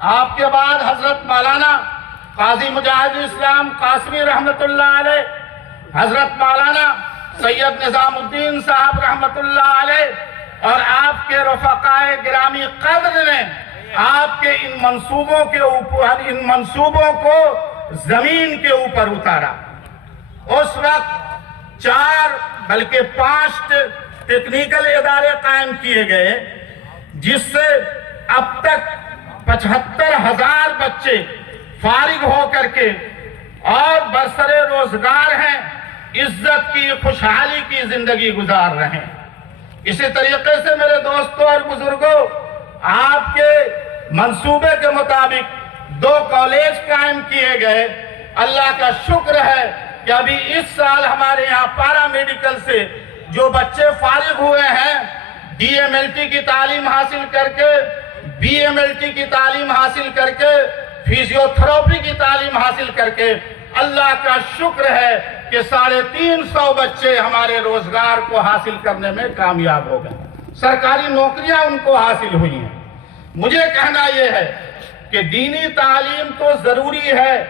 آپ کے بعد حضرت مولانا قاضی مجاہد اسلام قاسمی رحمۃ اللہ علیہ، حضرت مولانا سید نظام الدین صاحب رحمۃ اللہ علیہ اور آپ کے رفقائے گرامی قدر نے آپ کے ان منصوبوں کو زمین کے اوپر اتارا۔ اس وقت 4 بلکہ 5 ٹیکنیکل ادارے قائم کیے گئے، جس سے اب تک 75,000 بچے فارغ ہو کر کے اور برسر روزگار ہیں، عزت کی خوشحالی کی زندگی گزار رہے ہیں۔ اسی طریقے سے میرے دوستوں اور بزرگوں، آپ کے منصوبے کے مطابق 2 کالج قائم کیے گئے۔ اللہ کا شکر ہے کہ ابھی اس سال ہمارے یہاں پیرا میڈیکل سے جو بچے فارغ ہوئے ہیں، ڈی ایم ایل ٹی کی تعلیم حاصل کر کے، بی ایم ایل ٹی کی تعلیم حاصل کر کے، فیزیو تھراپی کی تعلیم حاصل کر کے، اللہ کا شکر ہے کہ 350 بچے ہمارے روزگار کو حاصل کرنے میں کامیاب ہو گئے، سرکاری نوکریاں ان کو حاصل ہوئی ہیں۔ مجھے کہنا یہ ہے کہ دینی تعلیم تو ضروری ہے،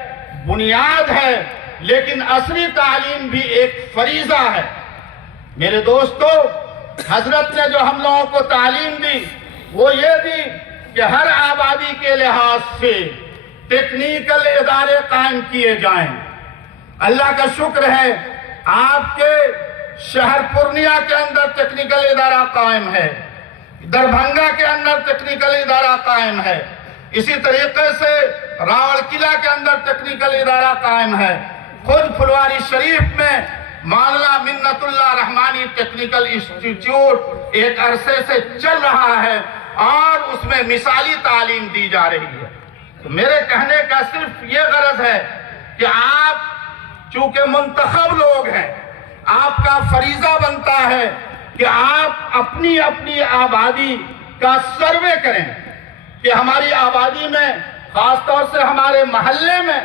بنیاد ہے، لیکن عصری تعلیم بھی ایک فریضہ ہے۔ میرے دوستو، حضرت نے جو ہم لوگوں کو تعلیم دی وہ یہ دی کہ ہر آبادی کے لحاظ سے ٹیکنیکل ادارے قائم کیے جائیں۔ اللہ کا شکر ہے آپ کے شہر پورنیہ کے اندر ٹیکنیکل ادارہ قائم ہے، دربھنگا کے اندر ٹیکنیکل ادارہ قائم ہے، اسی طریقے سے راول قلعہ کے اندر ٹیکنیکل ادارہ قائم ہے، خود پھلواری شریف میں مولانا منت اللہ رحمانی ٹیکنیکل انسٹیٹیوٹ ایک عرصے سے چل رہا ہے اور اس میں مثالی تعلیم دی جا رہی ہے۔ تو میرے کہنے کا صرف یہ غرض ہے کہ آپ چونکہ منتخب لوگ ہیں، آپ کا فریضہ بنتا ہے کہ آپ اپنی آبادی کا سروے کریں کہ ہماری آبادی میں، خاص طور سے ہمارے محلے میں